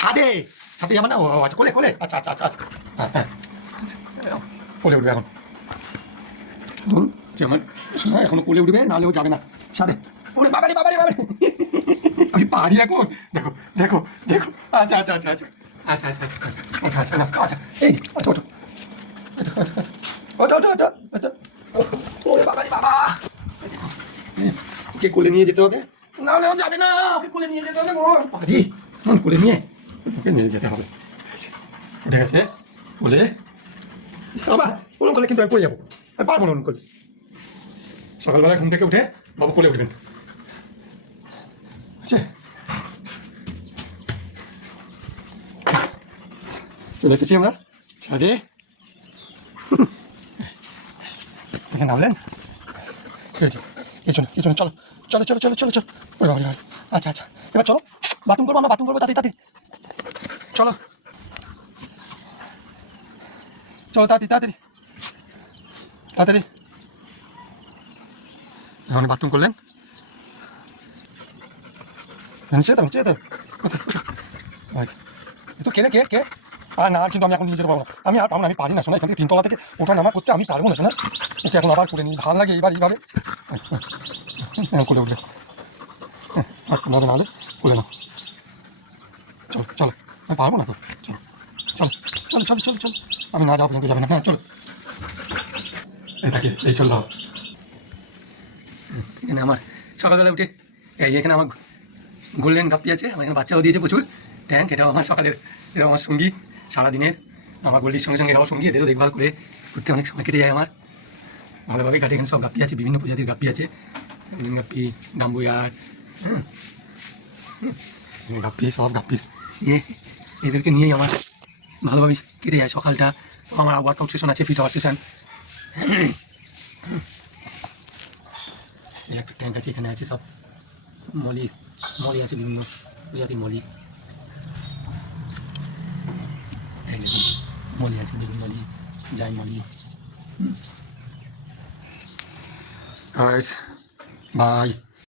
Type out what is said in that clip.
ছাদে ছাদে যাবে না? ও আচ্ছা, কোলে কোলে, আচ্ছা আচ্ছা আচ্ছা আচ্ছা, হ্যাঁ হ্যাঁ, কোলে উঠবে এখন। যে আমার শোনা এখনো কোলে উঠবে, নাহলেও যাবে না ছাদে। ওরে বাবারে বাবারে বাবারে, আমি পারি এখন। দেখো দেখো দেখো, আচ্ছা আচ্ছা আচ্ছা আচ্ছা আচ্ছা আচ্ছা আচ্ছা আচ্ছা আচ্ছা না আচ্ছা, এই আচ্ছা ওঠো ওঠো ওঠো ওঠো ওঠো। ওরে বাবারে বাবা, ওকে কোলে নিয়ে যেতে হবে, নাহলেও যাবে না। ওকে কোলে নিয়ে যেতে হবে, পারি কোলে নিয়ে ওকে নিয়ে যেতে হবে। উঠে গেছে কোলে, বাবা ওরকম করলে কিন্তু আমি পড়ে যাবো, আমি পারবো না ওরকম করলে। সকালবেলা ঘুম থেকে উঠে বাবু কোলে উঠবেন। আচ্ছা, চলে এসেছি আমরা ছাদে। এখানে নামলেন, চলো চলো চলো চলো চলো চলো চলো। ওই বাবা, আচ্ছা আচ্ছা, এবার চলো বাথরুম করবো, আমরা বাথরুম করবো, তাড়াতাড়ি তাড়াতাড়ি চলো চলো, তাড়াতাড়ি তাড়াতাড়ি তাড়াতাড়ি। এখন বাথরুম করলেন, নিচে তো নিচে তো, আচ্ছা তো কে রে কে কে? আর না, কিন্তু আমি এখন নিয়ে যেতে পারবো না, আমি আর পারবো না, আমি পারি না শোনা, এখান থেকে 3 তলা থেকে ওঠা নামা করতে আমি পারবো না শোনা। ওকে এখন আবার করে নিই, ভালো লাগে এইবার এইভাবে করে উঠবে, আর নাহলে নাহলে করে নাও। চলো চলো, আমি পারবো না তো, চলো চলো চলো চলো চলো চলো, আমি না যাও পর্যন্ত যাবে না, হ্যাঁ চলো। এই থাকে, এই চল দাও। এখানে আমার সকালবেলা উঠে এই এখানে আমার গোল্ডেন গাপ্পি আছে, আমার এখানে বাচ্চাও দিয়েছে প্রচুর ট্যাঙ্ক, এটাও আমার সকালের, এটাও আমার সঙ্গী সারাদিনের। আমার গোল্ডির সঙ্গে সঙ্গে এটাও সঙ্গী, এদেরও দেখভাল করে ঘুরতে অনেক সময় কেটে যায় আমার, ভালোভাবে কাটে। এখানে সব গাপ্পি আছে, বিভিন্ন প্রজাতির গাপ্পি আছে, গাপ্পি, ডাম্বুয়ার, হ্যাঁ গাপ্পি, সব গাপ্পি নিয়ে, এদেরকে নিয়েই আমার ভালোভাবে কেটে যায় সকালটা। আমার ওয়ার্কআউট সেশন আছে, ফিট আওয়ার সেশন। এই একটা ট্যাঙ্ক আছে, এখানে আছে সব মলি, মলি আছে বিভিন্ন প্রজাতির মলি, মলি আছে বিভিন্ন মলি, যাই মলি। বাই।